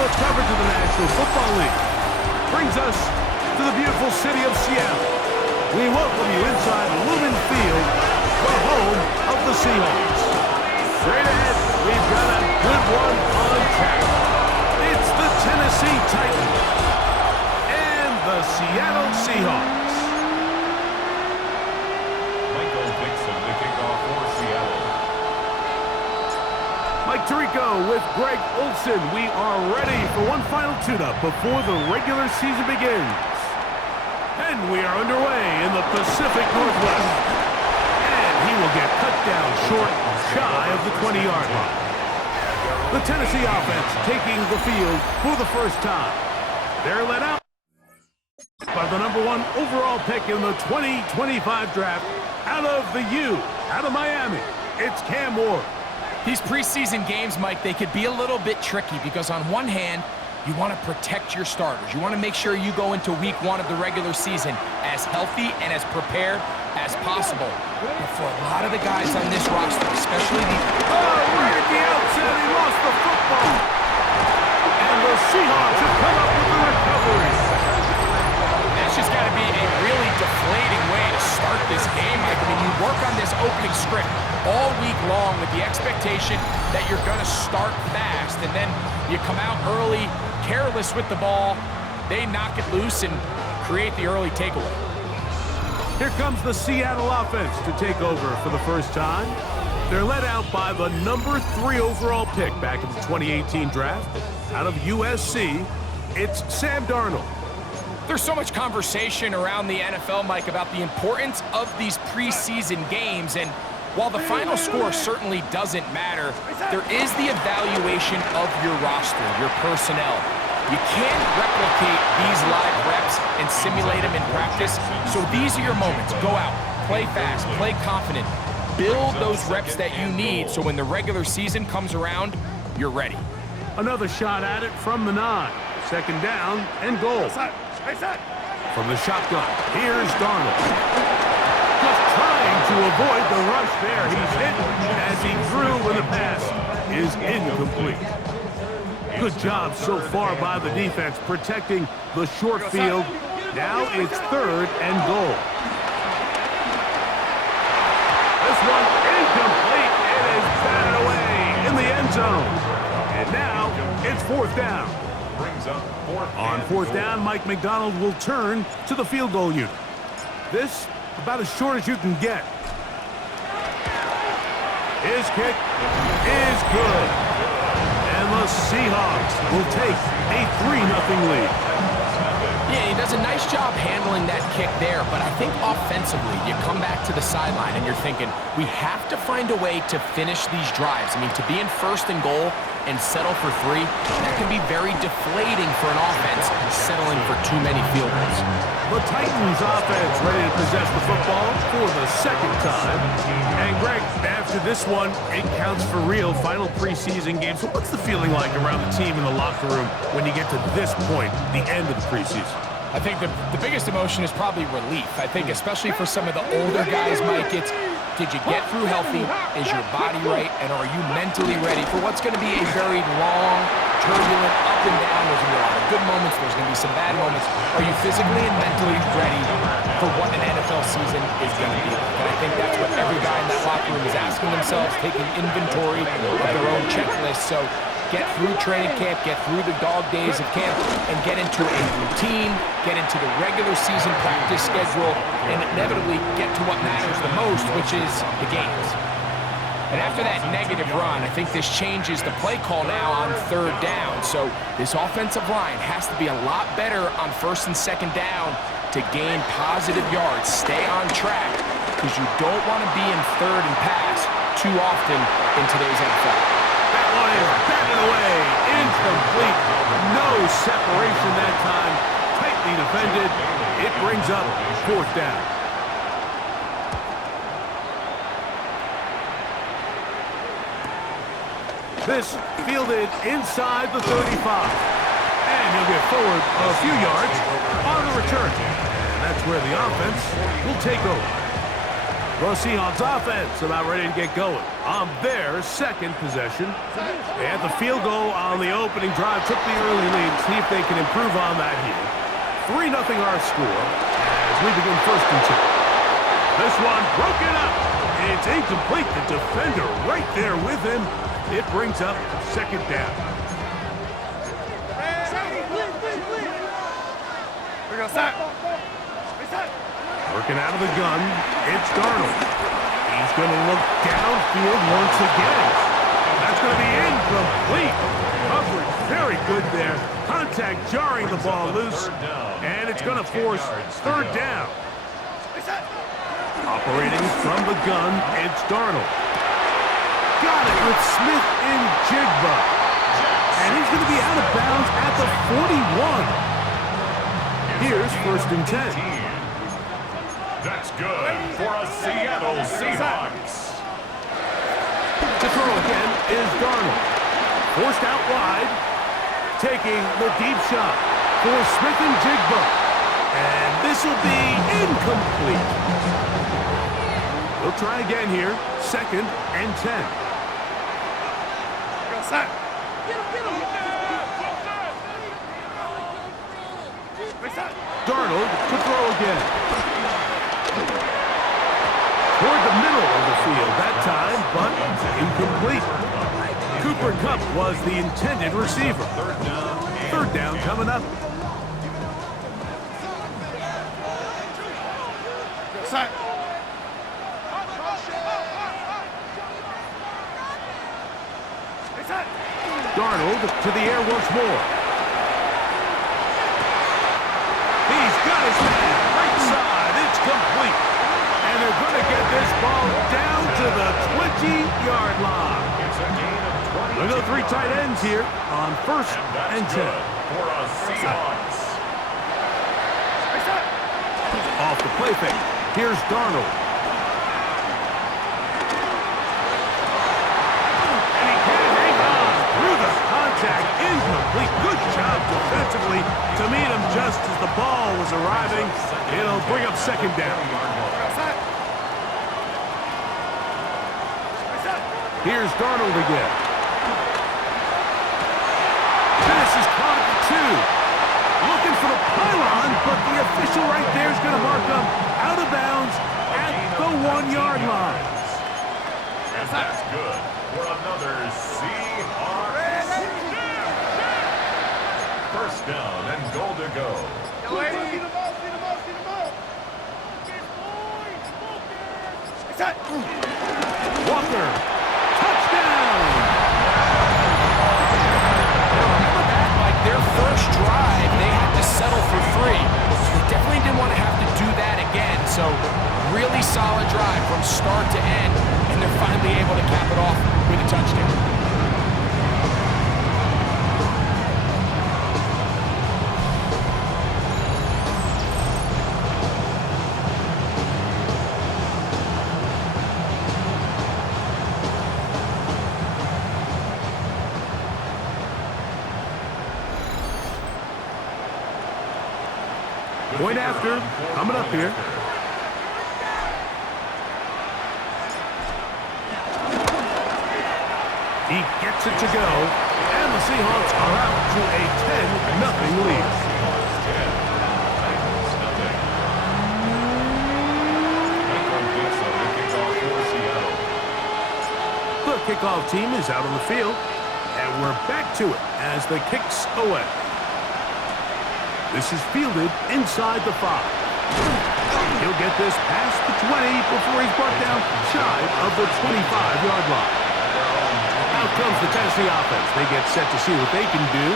more coverage of the National Football League. Brings us to the beautiful city of Seattle. We welcome you inside Lumen Field, the home of the Seahawks. Straight ahead, we've got a good one on tap. It's the Tennessee Titans and the Seattle Seahawks. Mike Tirico with Greg Olson. We are ready for one final tune-up before the regular season begins. And we are underway in the Pacific Northwest. And he will get cut down short, shy of the 20-yard line. The Tennessee offense taking the field for the first time. They're led out by the #1 overall pick in the 2025 draft out of the U, out of Miami. It's Cam Ward. These preseason games, Mike, they could be a little bit tricky because on one hand, you want to protect your starters. You want to make sure you go into week 1 of the regular season as healthy and as prepared as possible. But for a lot of the guys on this roster, especially the... Oh, right at the outset, he lost the football. And the Seahawks have come up with the recovery. That's just got to be a really deflating way to start this game, Mike. I mean, you work on this opening script all week long with the expectation that you're going to start fast, and then you come out early, careless with the ball, they knock it loose and create the early takeaway. Here comes the Seattle offense to take over for the first time. They're led out by the #3 overall pick back in the 2018 draft. Out of USC, it's Sam Darnold. There's so much conversation around the NFL, Mike, about the importance of these preseason games, and while the final score certainly doesn't matter, there is the evaluation of your roster, your personnel. You can't replicate these live reps and simulate them in practice, so these are your moments. Go out, play fast, play confident, build those reps that you need so when the regular season comes around, you're ready. Another shot at it from the 9. Second down and goal. From the shotgun, here's Darnold. Just trying to avoid the rush there. He's hit as he threw when the pass is incomplete. Good job so far by the defense protecting the short field. Now it's 3rd and goal. This one incomplete. It is batted away in the end zone. And now it's 4th down. On 4th down, Mike McDonald will turn to the field goal unit. This about as short as you can get. His kick is good. And the Seahawks will take a 3-0 lead. Yeah, he does a nice job handling that kick there, but I think offensively, you come back to the sideline and you're thinking, we have to find a way to finish these drives. I mean, to be in 1st and goal and settle for 3, that can be very deflating for an offense settling for too many field goals. The Titans offense ready to possess the football for the 2nd time. And Greg, after this one, it counts for real. Final preseason game. So what's the feeling like around the team in the locker room when you get to this point, the end of the preseason? I think the biggest emotion is probably relief. I think especially for some of the older guys, Mike, it's did you get through healthy? Is your body right? And are you mentally ready for what's going to be a very long, turbulent, up and down? There's going to be a lot of good moments. There's going to be some bad moments. Are you physically and mentally ready for what an NFL season is going to be like? And I think that's what every guy in that locker room is asking themselves, taking inventory of their own checklist. So get through training camp, get through the dog days of camp, and get into a routine, get into the regular season practice schedule, and inevitably get to what matters the most, which is the games. And after that negative run, I think this changes the play call now on 3rd down. So this offensive line has to be a lot better on 1st and 2nd down to gain positive yards, stay on track, because you don't want to be in 3rd and pass too often in today's NFL. That one is batted away, incomplete, no separation that time, tightly defended. It brings up 4th down. This fielded inside the 35. And he'll get forward a few yards on the return. And that's where the offense will take over. The Seahawks offense about ready to get going on their second possession. They had the field goal on the opening drive, took the early lead. See if they can improve on that here. 3-0 our score as we begin 1st and 10. This one broken up. It's incomplete. The defender right there with him. It brings up 2nd down. Working out of the gun, it's Darnold. He's going to look downfield once again. That's going to be incomplete. Coverage very good there. Contact jarring the ball loose, and it's going to force 3rd down. Operating from the gun, it's Darnold. Got it with Smith and Jigba. And he's going to be out of bounds at the 41. Here's 1st and 10. That's good for a Seattle Seahawks. To throw again is Darnold. Forced out wide. Taking the deep shot for Smith and Jigba. And this will be incomplete. We'll try again here. 2nd and 10. Darnold to throw again. Toward the middle of the field that time, but incomplete. Cooper Kupp was the intended receiver. 3rd down coming up. Darnold to the air once more. He's got his man right side. It's complete. And they're going to get this ball down to the 20-yard line. Look at the 3 tight ends here on 1st and 10. For a Seahawks. Off the play fake. Here's Darnold. And he can't hang on through the contact. Incomplete. Good job defensively to meet him just as the ball was arriving. It'll bring up 2nd down. Here's Darnold again. This is caught at the 2. Looking for the pylon, but the official right there is going to mark him out of bounds at the 1-yard line. And that's good for another Seahawks. 1st down and goal to go. Walker. Touchdown! Remember that? Like their first drive, they had to settle for 3. They definitely didn't want to have to do that again. So really solid drive from start to end, and they're finally able to cap it off with a touchdown. Point after, coming up here. He gets it to go, and the Seahawks are out to a 10-0 lead. The kickoff team is out on the field, and we're back to it as the kicks away. This is fielded inside the 5. He'll get this past the 20 before he's brought down shy of the 25-yard line. Out comes the Tennessee offense. They get set to see what they can do.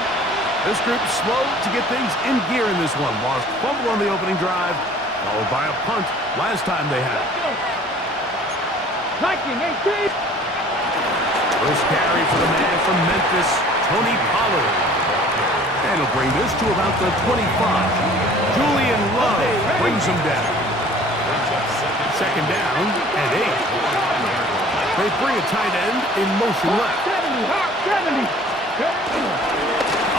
This group slow to get things in gear in this one. Lost fumble on the opening drive, followed by a punt last time they had it. First carry for the man from Memphis, Tony Pollard. And he'll bring this to about the 25. Julian Love brings him down. 2nd down and 8. They bring a tight end in motion left.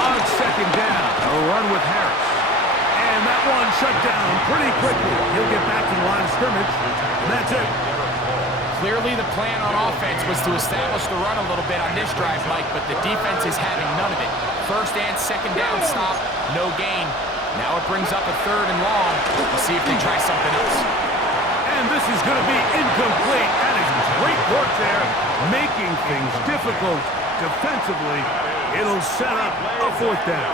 On 2nd down, a run with Harris. And that one shut down pretty quickly. He'll get back to the line of scrimmage, and that's it. Clearly the plan on offense was to establish the run a little bit on this drive, Mike, but the defense is having none of it. First and second down stop, no gain. Now it brings up a third and long. We'll see if they try something else. And this is going to be incomplete. That is great work there, making things difficult defensively. It'll set up a fourth down.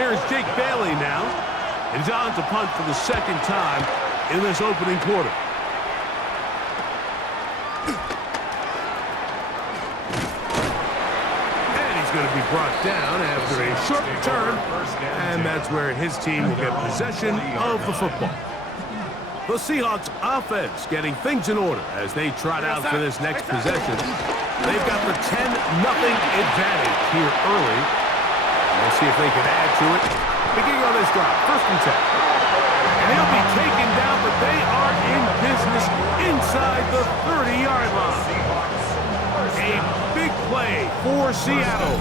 Here's Jake Bailey now. He's on to punt for the second time in this opening quarter. Going to be brought down after a short return, and that's where his team will get possession of the football. The Seahawks offense getting things in order as they trot out for this next possession. They've got the 10-0 advantage here early. We'll see if they can add to it. Beginning on this drive, 1st and 10. And he'll be taken down, but they are in business inside the 30-yard line. A big play for Seattle.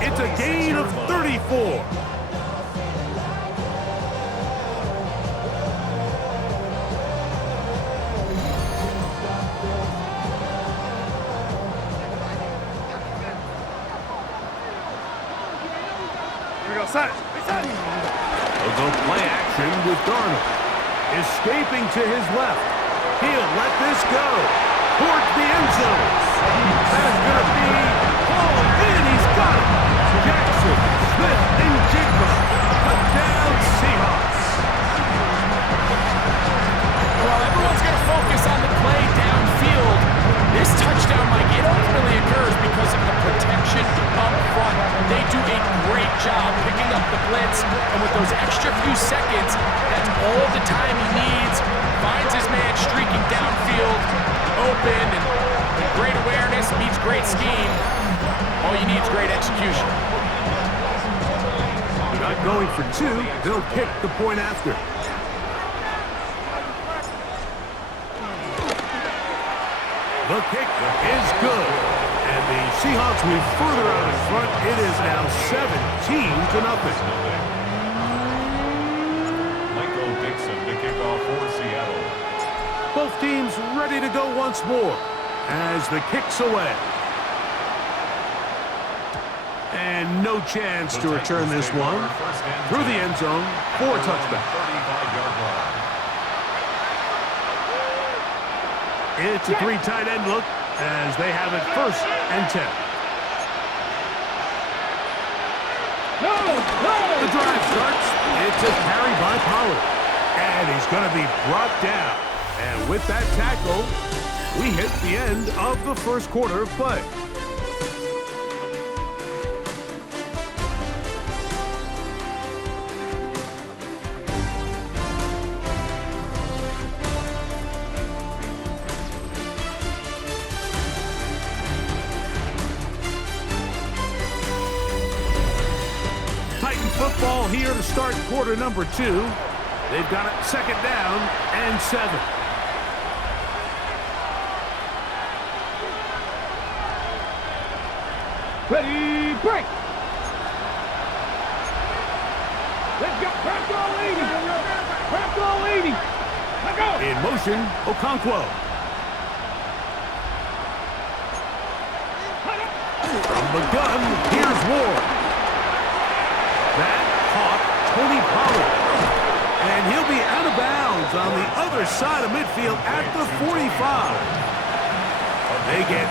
It's a gain of 34. Here we go, set. They'll go play action with Darnold. Escaping to his left. He'll let this go towards the end zone. That's going to be hauled in. He's got it. Jackson, Smith, and Jigba. Touchdown, Seahawks. Well, everyone's going to focus on the play downfield. This touchdown, Mike, it ultimately occurs because of the protection up front. They do a great job picking up the blitz, and with those extra few seconds, that's all the time he needs. Finds his man streaking downfield, open, and great awareness meets great scheme. All you need is great execution. Not going for two. They'll kick the point after. The kick is good. And the Seahawks move further out in front. It is now 17-0. Michael Dixon to kick off for Seattle. Both teams ready to go once more as the kick's away. And no chance to return this one through the end zone for a touchback. 35-yard line. It's a 3 tight end look as they have it 1st and 10. The drive starts. It's a carry by Pollard. And he's going to be brought down. And with that tackle, we hit the end of the 1st quarter of play. Football here to start quarter number 2. They've got it 2nd down and 7. Ready, break. Let's go. Press all 80. Press all 80. Let's go. In motion, Okonkwo. From the gun, here's Ward. That caught Tony Pollard. And he'll be out of bounds on the other side of midfield at the 45. They get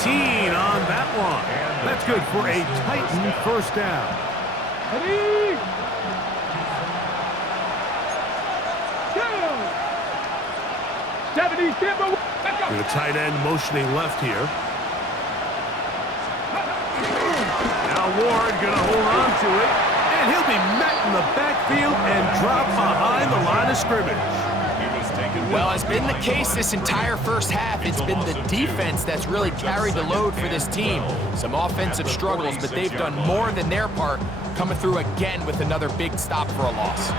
18 on that one. That's good for a Titan 1st down. Ready. Down. 70 Timber. Let's go. The tight end motioning left here. Now Ward going to hold on to it. And he'll be met in the backfield and dropped behind the line of scrimmage. Well, it's been the case this entire first half. It's been the defense that's really carried the load for this team. Some offensive struggles, but they've done more than their part, coming through again with another big stop for a loss.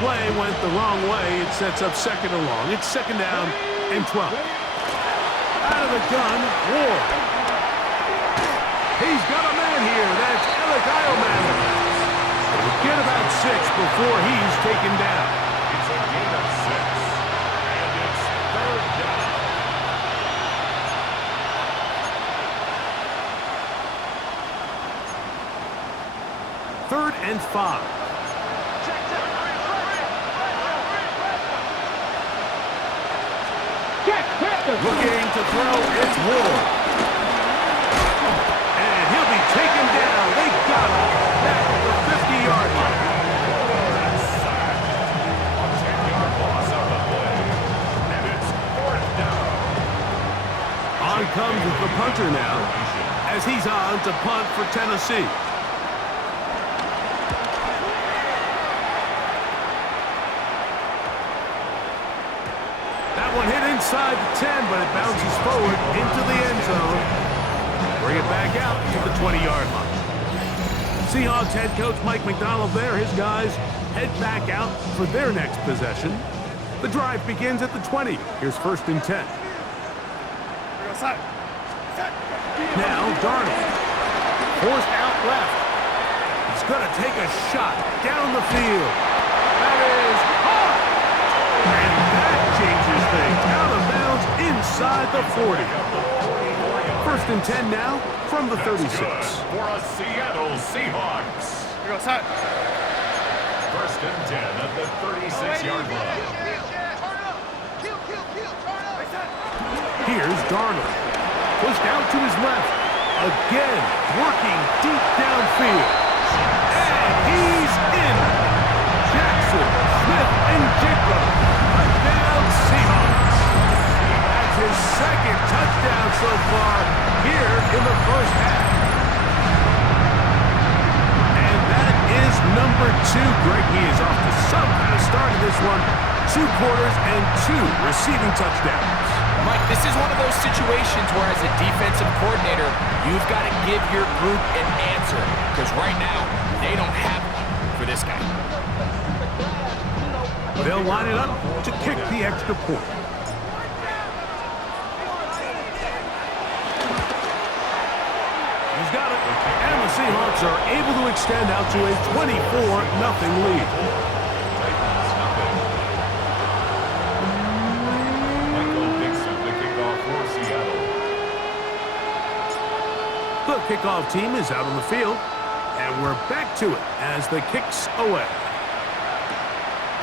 Play went the wrong way. It sets up second and long. It's second down and 12. Out of the gun, Ward. He's got a man here. That's Alec Ioman. He'll get about 6 before he's taken down. It's a gain of 6. And it's third down. Third and 5. Looking to throw, it's Ward. And he'll be taken down. They got him back at the 50-yard line. A 10-yard loss on the play. And it's fourth down. On comes the punter now, as he's on to punt for Tennessee. That one hit inside the 10, but it bounces forward into the end zone. Bring it back out to the 20-yard line. Seahawks head coach Mike McDonald there. His guys head back out for their next possession. The drive begins at the 20. Here's first and 10. Now Darnold. Forced out left. He's going to take a shot down the field. That is hard. And that changes things. Out of bounds inside the 40. First and 10 now from the 36. For a Seattle Seahawks. First and 10 at the 36-yard line. Here's Darnold. Pushed out to his left. Again, working deep downfield. And he's in. Jackson, Smith, and Jigba. Touchdown, Seahawks. That's his second touchdown so far here in the first half. And that is number 2. Greg, he is off to some kind of start in this one. 2 quarters and 2 receiving touchdowns. Mike, this is one of those situations where as a defensive coordinator, you've got to give your group an answer. Because right now, they don't have one for this guy. They'll line it up to kick the extra point. He's got it. And the Seahawks are able to extend out to a 24-0 lead. The kickoff team is out on the field, and we're back to it as the kick's away.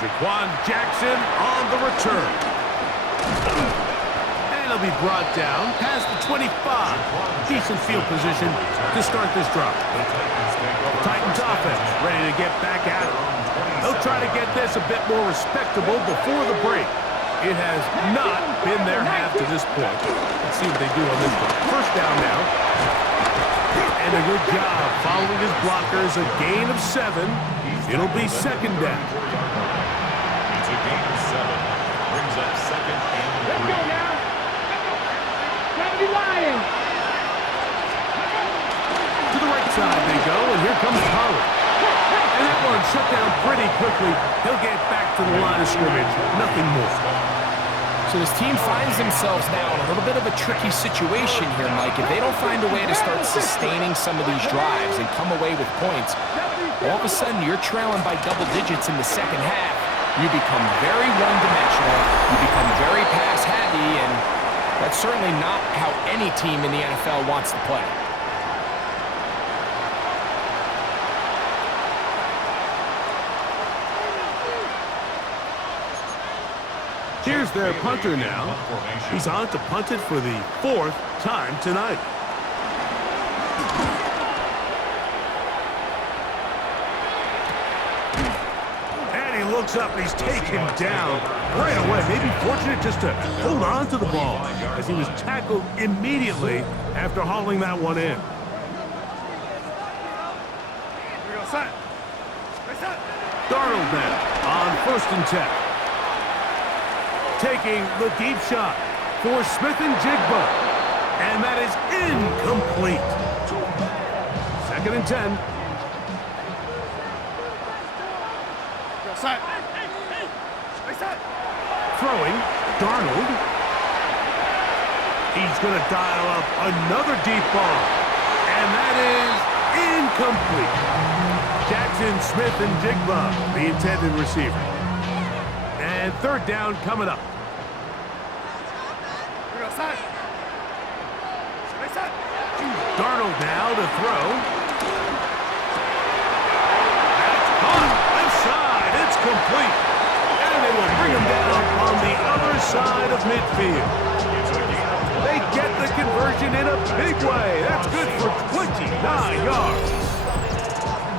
Jaquan Jackson on the return. And he'll be brought down past the 25. Decent field position to start this drive. The Titans offense ready to get back at it. They'll try to get this a bit more respectable before the break. It has not been their half to this point. Let's see what they do on this one. First down now. And a good job following his blockers. A gain of 7. It'll be second down. It's a gain of 7. Brings up second and 3. Let's go now. Gotta be lying. To the right side they go, and here comes Pollard. And that one shut down pretty quickly. He'll get back to the line of scrimmage. Nothing more. So this team finds themselves now in a little bit of a tricky situation here, Mike. If they don't find a way to start sustaining some of these drives and come away with points, all of a sudden you're trailing by double digits in the second half. You become very one-dimensional. You become very pass-heavy, and that's certainly not how any team in the NFL wants to play. Here's their punter now. He's on to punt it for the 4th time tonight. And he looks up and he's taken down right away. Maybe fortunate just to hold on to the ball as he was tackled immediately after hauling that one in. Darnold now on first and 10. Taking the deep shot for Smith and Jigba. And that is incomplete. Second and 10. Throwing, Darnold. He's going to dial up another deep ball. And that is incomplete. Jackson, Smith, and Jigba, the intended receiver. And third down coming up. Darnold now to throw. That's caught. Left side. It's complete. And they will bring him down on the other side of midfield. They get the conversion in a big way. That's good for 29 yards.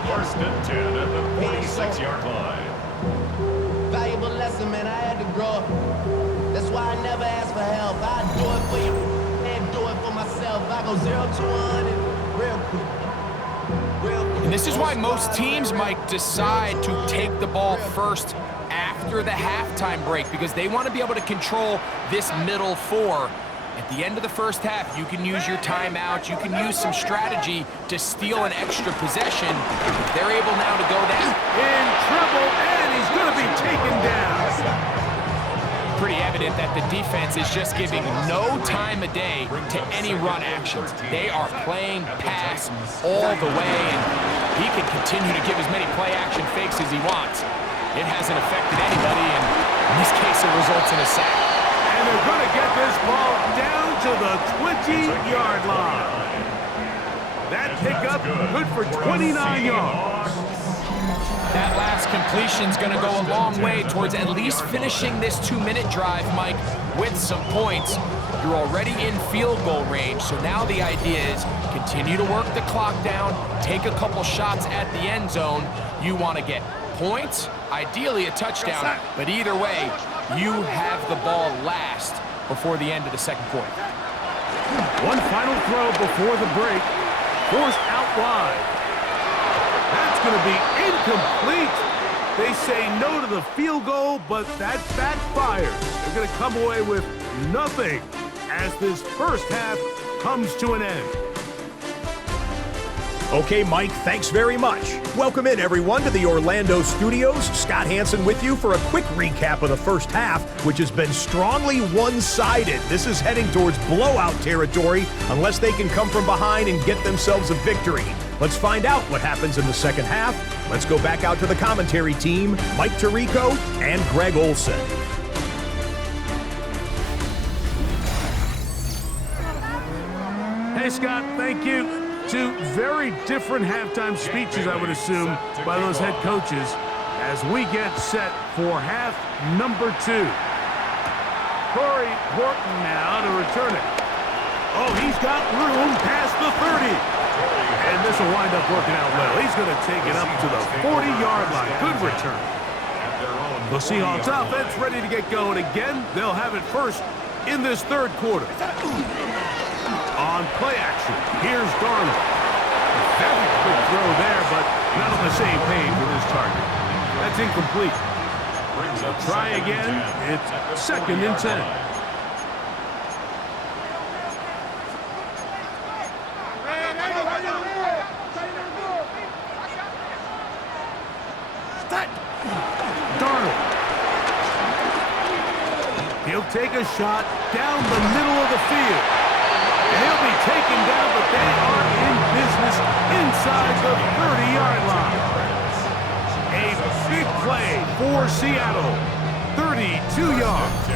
First and 10 at the 46-yard line. Valuable lesson, man. I had to grow up. That's why I never ask for help. I do it for you and do it for myself. I go 0 to 100 real quick. And this is why most teams, Mike, decide to take the ball first after the halftime break, because they want to be able to control this middle four. At the end of the first half, you can use your timeout, you can use some strategy to steal an extra possession. They're able now to go down. In trouble, and he's going to be taken down. Pretty evident that the defense is just giving no time of day to any run actions. They are playing pass all the way, and he can continue to give as many play-action fakes as he wants. It hasn't affected anybody, and in this case, it results in a sack. And they're going to get this ball down to the 20-yard line. That pickup good for 29 yards. That last completion's going to go a long way towards at least finishing this 2-minute drive, Mike, with some points. You're already in field goal range, so now the idea is continue to work the clock down, take a couple shots at the end zone. You want to get points, ideally a touchdown, but either way, you have the ball last before the end of the second quarter. One final throw before the break, forced out wide. That's going to be incomplete. They say no to the field goal, but that backfires. They're going to come away with nothing as this first half comes to an end. Okay, Mike, thanks very much. Welcome in, everyone, to the Orlando studios. Scott Hansen with you for a quick recap of the first half, which has been strongly one-sided. This is heading towards blowout territory unless they can come from behind and get themselves a victory. Let's find out what happens in the second half. Let's go back out to the commentary team, Mike Tirico and Greg Olson. Hey, Scott, thank you. Two very different halftime speeches, I would assume, by those head coaches as we get set for half number 2. Corey Horton now to return it. Oh, he's got room past the 30. And this will wind up working out well. He's going to take it up to the 40-yard line. Good return. The Seahawks offense ready to get going again. They'll have it first in this third quarter. On play action, here's Darnold. Very quick throw there, but not on the same page with his target. That's incomplete. Try again. It's second and 10. Darnold. He'll take a shot down the middle of the field. And he'll be taken down, but they are in business inside the 30-yard line. A big play for Seattle. 32 yards.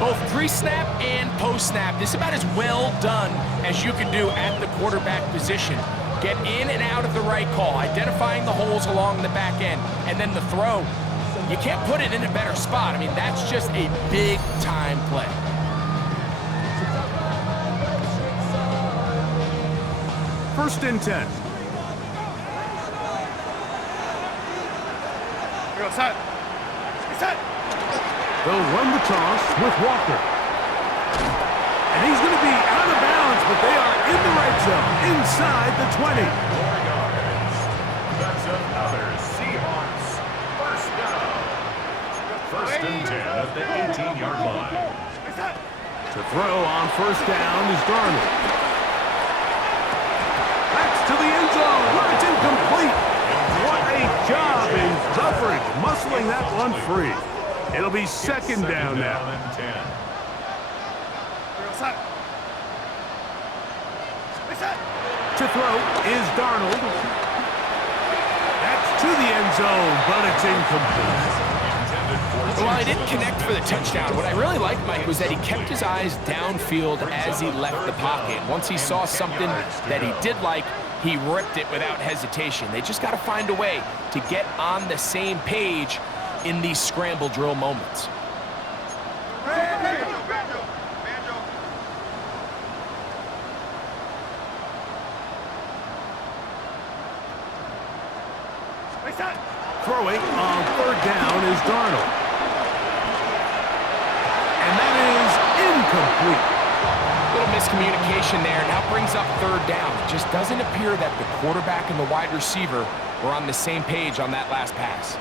Both pre-snap and post-snap, this is about as well done as you can do at the quarterback position. Get in and out of the right call, identifying the holes along the back end, and then the throw. You can't put it in a better spot. I mean, that's just a big-time play. First and 10. They'll run the toss with Walker. And he's going to be out of bounds, but they are in the red zone, inside the 20. 4 yards. That's another Seahawks first down. First and 10 at the 18-yard line. To throw on first down is Darnold. That's to the end zone, where it's incomplete. What a job in coverage, muscling that one free. It'll be second down now. And 10. To throw is Darnold. That's to the end zone, but it's incomplete. Well, I didn't connect for the touchdown. What I really liked, Mike, was that he kept his eyes downfield as he left the pocket. Once he saw something that he did like, he ripped it without hesitation. They just got to find a way to get on the same page in these scramble drill moments. Throwing on third down is Darnold. And that is incomplete. Little miscommunication there. Now brings up third down. It just doesn't appear that the quarterback and the wide receiver were on the same page on that last pass.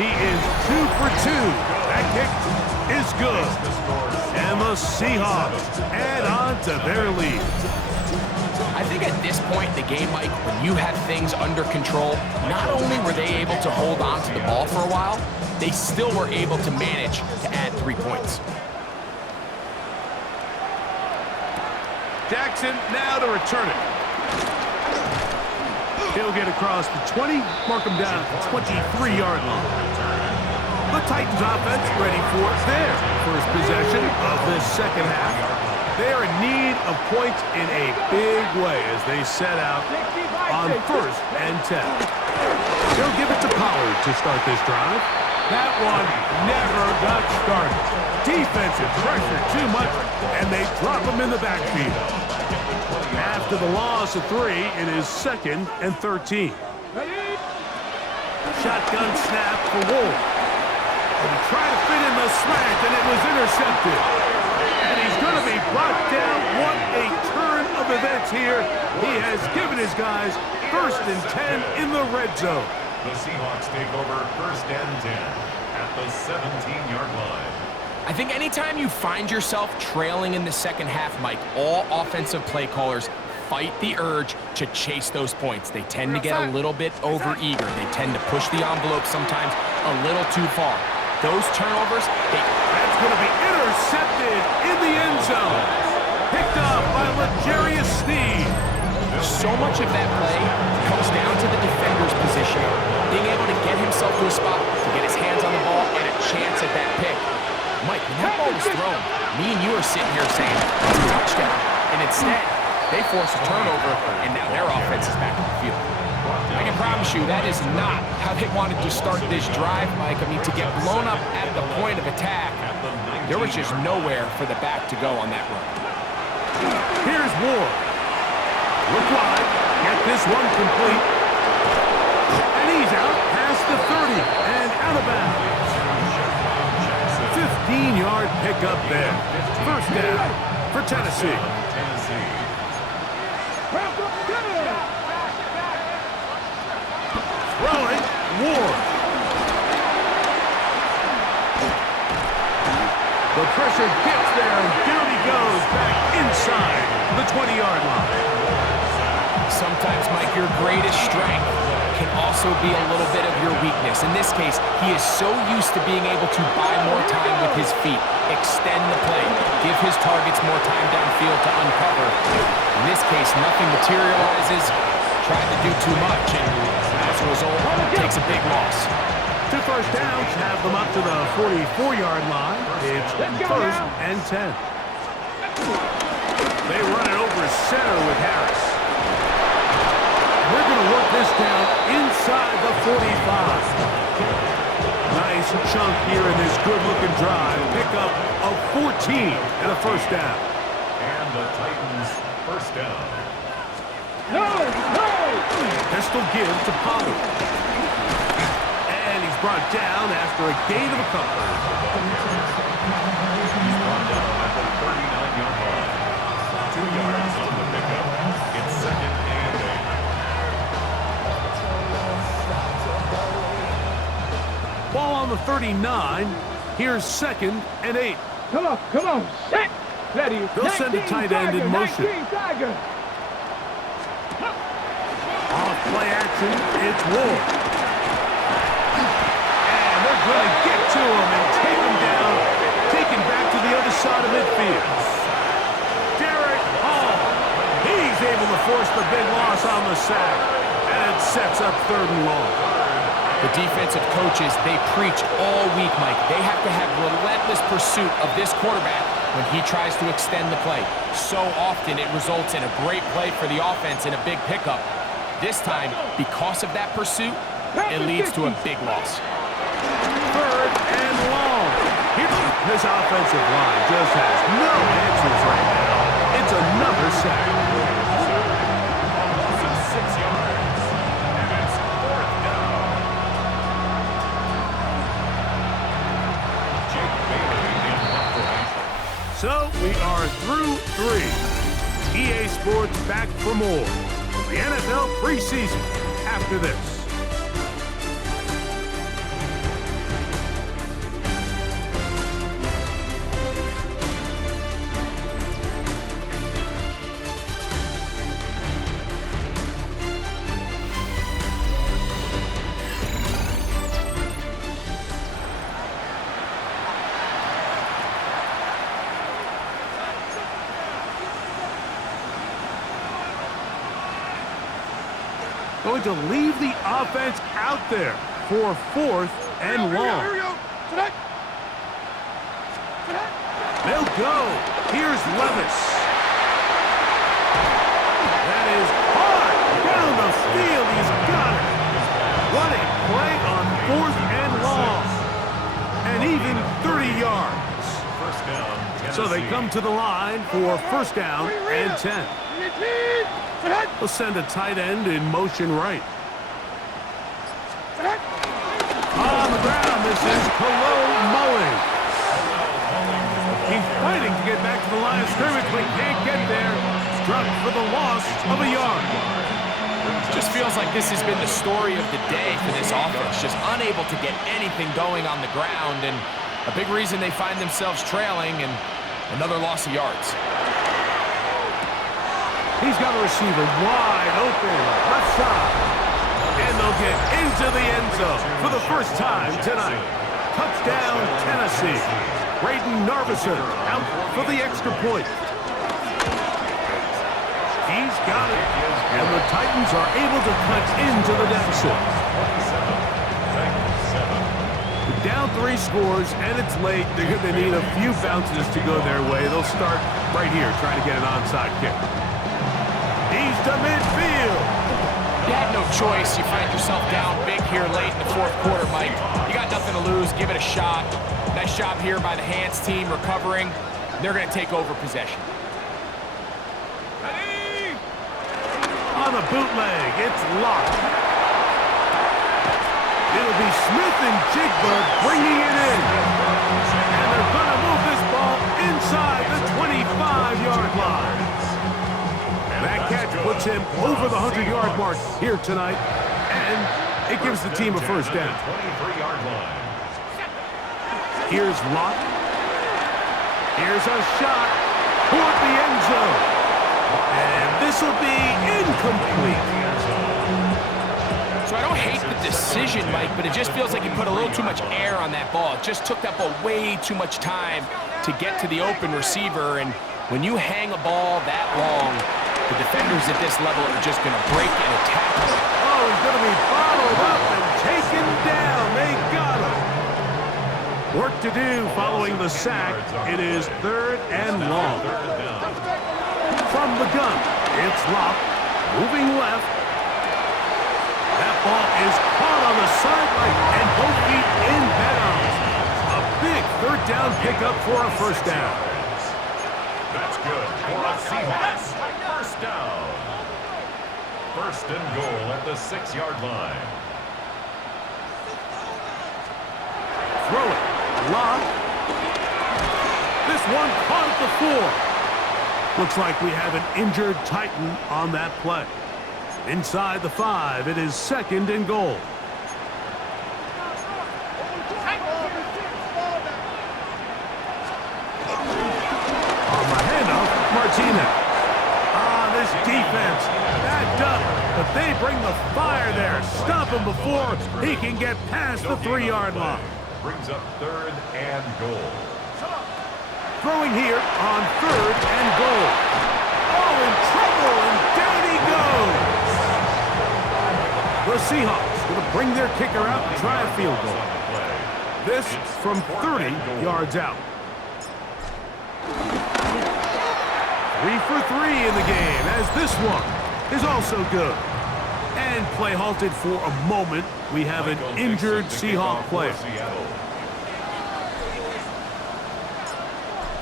He is 2 for 2. That kick is good. And the Seahawks add on to their lead. I think at this point in the game, Mike, when you have things under control, not only were they able to hold on to the ball for a while, they still were able to manage to add 3 points. Jackson now to return it. He'll get across the 20, mark him down at the 23-yard line. The Titans offense ready for their first possession of this second half. They're in need of points in a big way as they set out on 1st and 10. They'll give it to Pollard to start this drive. That one never got started. Defensive pressure too much, and they drop him in the backfield. After the loss of 3, it is 2nd and 13. Shotgun snap for Wolf. And he tried to fit in the slant, and it was intercepted. And he's going to be brought down. What a turn of events here. He has given his guys 1st and 10 in the red zone. The Seahawks take over 1st and 10 at the 17-yard line. I think anytime you find yourself trailing in the second half, Mike, all offensive play callers fight the urge to chase those points. They tend to get a little bit overeager. They tend to push the envelope sometimes a little too far. Those turnovers, that's going to be intercepted in the end zone. Picked up by L'Jarius Sneed. So much of that play comes down to the defender's position, being able to get himself to a spot, to get his hands on the ball, and a chance at that pick. Mike, when that ball was thrown, me and you are sitting here saying, it's a touchdown. And instead, they force a turnover, and now their offense is back on the field. I can promise you that is not how they wanted to start this drive, Mike. I mean, to get blown up at the point of attack, there was just nowhere for the back to go on that run. Here's Ward. Look wide. Get this one complete. And he's out past the 30 and out of bounds. 15-yard pickup there. 1st down for Tennessee. Throwing, Ward. The pressure gets there, and down he goes back inside the 20-yard line. Sometimes, Mike, your greatest strength can also be a little bit of your weakness. In this case, he is so used to being able to buy more time with his feet, extend the play, give his targets more time downfield to uncover. In this case, nothing materializes, tried to do too much, and as a result, takes a big loss. 2 first downs have them up to the 44-yard line. It's 1st and 10. They run it over center with Harris. We're going to work this down inside the 45. Nice chunk here in this good-looking drive. Pick up of 14 and a 1st down. And the Titans 1st down. No! Pistol give to Pollard. And he's brought down after a gain of a couple. He's brought down at the 39-yard line. 2 yards on the pickup. It's 2nd and 8. Ball on the 39. Here's 2nd and 8. Come on, set! Ready. They'll send a tight end in motion. Off play action, it's Ward. And they're going to get to him and take him down, taken back to the other side of midfield. Derek Hall, he's able to force the big loss on the sack, and it sets up 3rd and long. The defensive coaches, they preach all week, Mike. They have to have relentless pursuit of this quarterback when he tries to extend the play. So often it results in a great play for the offense and a big pickup. This time, because of that pursuit, it leads to a big loss. 3rd and long. This offensive line just has no answers right now. It's another sack. Almost 6 yards. And it's 4th down. Jake Bailey in upright. So we are through 3. EA Sports back for more. The NFL preseason after this. Going to leave the offense out there for 4th and long. They'll go. Here's Levis. That is hard down the field. He's got it. What a play on 4th and long. And even 30 yards. First down, Tennessee. So they come to the line for 1st down and 10. They'll send a tight end in motion right. On the ground, this is Cologne Mulling. He's fighting to get back to the line of scrimmage, but can't get there. Struck for the loss of a yard. Just feels like this has been the story of the day for this offense. Just unable to get anything going on the ground, and a big reason they find themselves trailing, and another loss of yards. He's got a receiver wide open, left side. And they'll get into the end zone for the first time tonight. Touchdown, Tennessee. Braden Narvison out for the extra point. He's got it. And the Titans are able to cut into the deficit. Down 3 scores, and it's late. They're going to need a few bounces to go their way. They'll start right here, trying to get an onside kick. He's to midfield. You had no choice. You find yourself down big here late in the 4th quarter, Mike. You got nothing to lose. Give it a shot. Nice job here by the Hands team recovering. They're going to take over possession. On a bootleg, it's locked. It'll be Smith and Jigba bringing it in. And they're going to move this ball inside the 25-yard line. That catch puts him over the 100-yard mark here tonight, and it gives the team a first down. 23-yard line. Here's Lott. Here's a shot toward the end zone. And this will be incomplete. So I don't hate the decision, Mike, but it just feels like he put a little too much air on that ball. It just took that ball way too much time to get to the open receiver, and when you hang a ball that long, the defenders at this level are just going to break and attack him. Oh, he's going to be bottled up and taken down. They got him. Work to do following the sack. It is 3rd and long. From the gun, it's Lott, moving left. That ball is caught on the sideline and both feet in bounds. A big 3rd down pickup for a first down. That's good for a Seahawks. First down. 1st and goal at the 6-yard line. Throw it. Lott. This one caught at the 4. Looks like we have an injured Titan on that play. Inside the 5, it is 2nd and goal. On the handoff, Martinez. On this defense. Backed up, but they bring the fire there. Stop him before he can get past the 3-yard line. Brings up 3rd and goal. Throwing here on 3rd and goal. Oh, in trouble, and down he goes. The Seahawks going to bring their kicker out and try a field goal. This from 30 yards out. 3 for 3 in the game, as this one is also good. And play halted for a moment. We have an injured Seahawk player.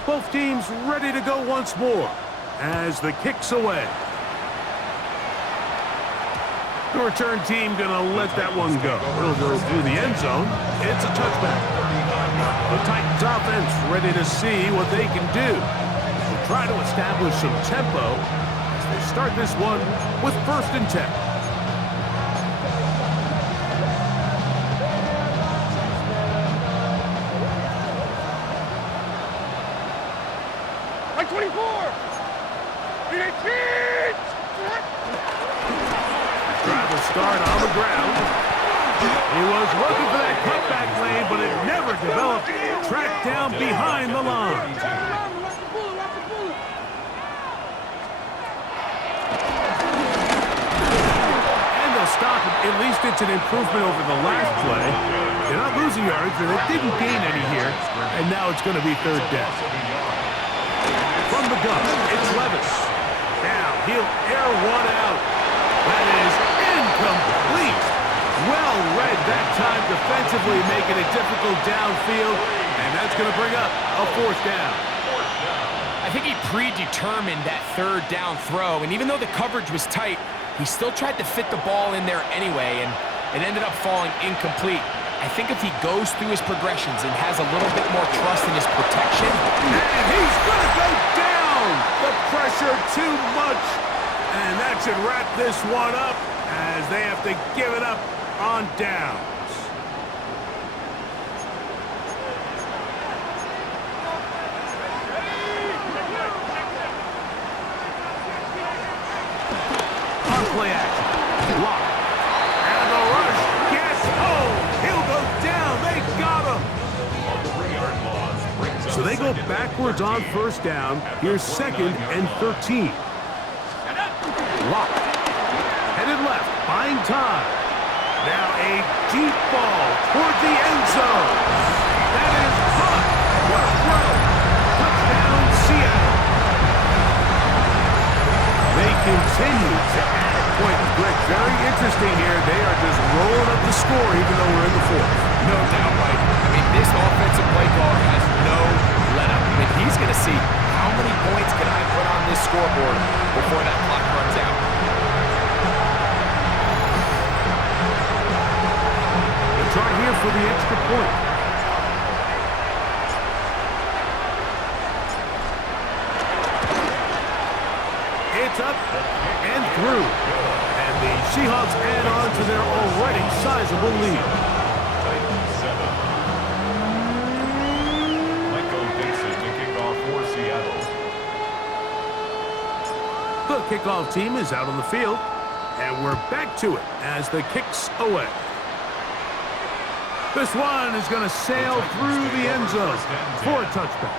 Both teams ready to go once more as the kick's away. The return team gonna let that one go. It'll go through the end zone. It's a touchback. The Titans offense ready to see what they can do. They'll try to establish some tempo as they start this one with 1st and 10. Like 24! Drive will start on the ground. He was looking for that cutback lane, but it never developed. Tracked down behind the line. And they'll stop it. At least it's an improvement over the last play. They're not losing yards, and they didn't gain any here. And now it's going to be 3rd down. From the gun, it's Levis. Now he'll air one out. That is incomplete. Well read that time defensively, making it difficult downfield, and that's going to bring up a 4th down. I think he predetermined that 3rd down throw, and even though the coverage was tight, he still tried to fit the ball in there anyway, and it ended up falling incomplete. I think if he goes through his progressions and has a little bit more trust in his protection. And he's going to go down. The pressure too much. And that should wrap this one up as they have to give it up on downs. On play action. Lock. And the rush gets home. He'll go down. They got him. So they go backwards on 1st down. Here's 2nd and 13. Lock. Headed left, buying time. Now a deep ball toward the end zone. That is caught. What a throw. Touchdown, Seattle. They continue to add points. Greg, very interesting here. They are just rolling up the score even though we're in the 4th. No doubt, Mike. I mean, this offensive play caller has no let-up. I mean, he's going to see how many points can I put on this scoreboard before that clock runs out. They'll try here for the extra point. It's up and through. And the Seahawks add on to their already sizable lead. Titans 7. Michael Dixon to kick off for Seattle. The kickoff team is out on the field, and we're back to it as the kick's away. This one is going to sail through the end zone for a touchback.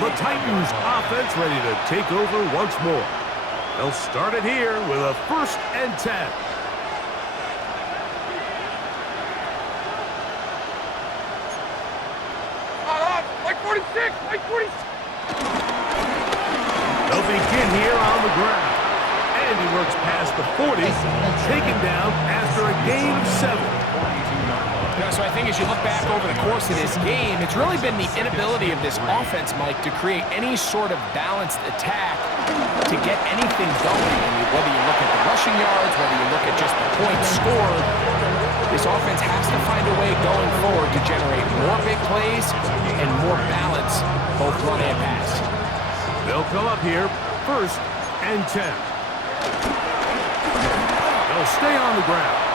The Titans offense ready to take over once more. They'll start it here with a 1st and 10. Like 46! Like 46! They'll begin here on the ground. And he works past the 40, taken down after a gain of 7. So I think as you look back over the course of this game, it's really been the inability of this offense, Mike, to create any sort of balanced attack to get anything going. I mean, whether you look at the rushing yards, whether you look at just the points scored, this offense has to find a way going forward to generate more big plays and more balance, both run and pass. They'll come up here, 1st and 10. They'll stay on the ground.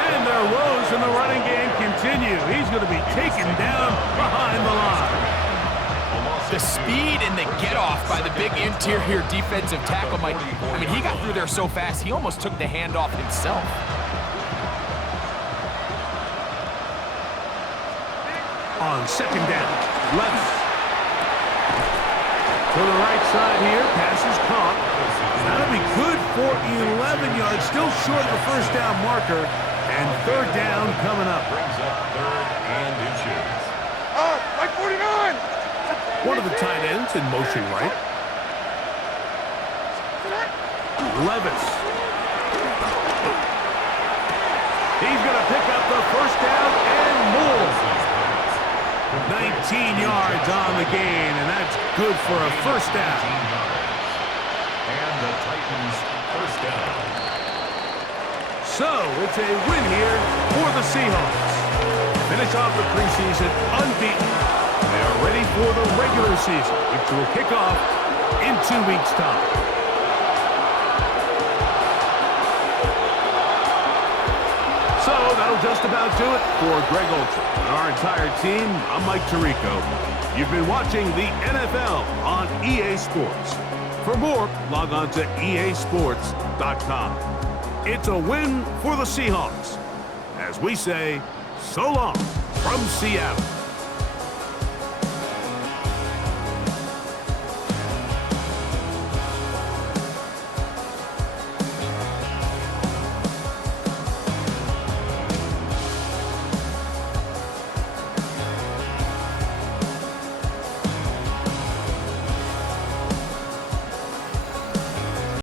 And their woes in the running game continue. He's going to be taken down behind the line. A loss The speed and the get-off by the big interior defensive tackle, Mike. I mean, he got through there so fast, he almost took the handoff himself. On second down, Levis. To the right side here, pass is caught. That'll be good for 11 yards, still short of the first down marker. And third down coming up. Brings up third and inches. Like 49! One of the tight ends in motion right. Levis. He's going to pick up the first down and more. 19 yards on the gain, and that's good for a first down. And the Titans first down. So, it's a win here for the Seahawks. Finish off the preseason unbeaten. They are ready for the regular season, which will kick off in 2 weeks' time. So, that'll just about do it for Greg Olsen and our entire team. I'm Mike Tirico. You've been watching the NFL on EA Sports. For more, log on to easports.com. It's a win for the Seahawks. As we say, so long from Seattle.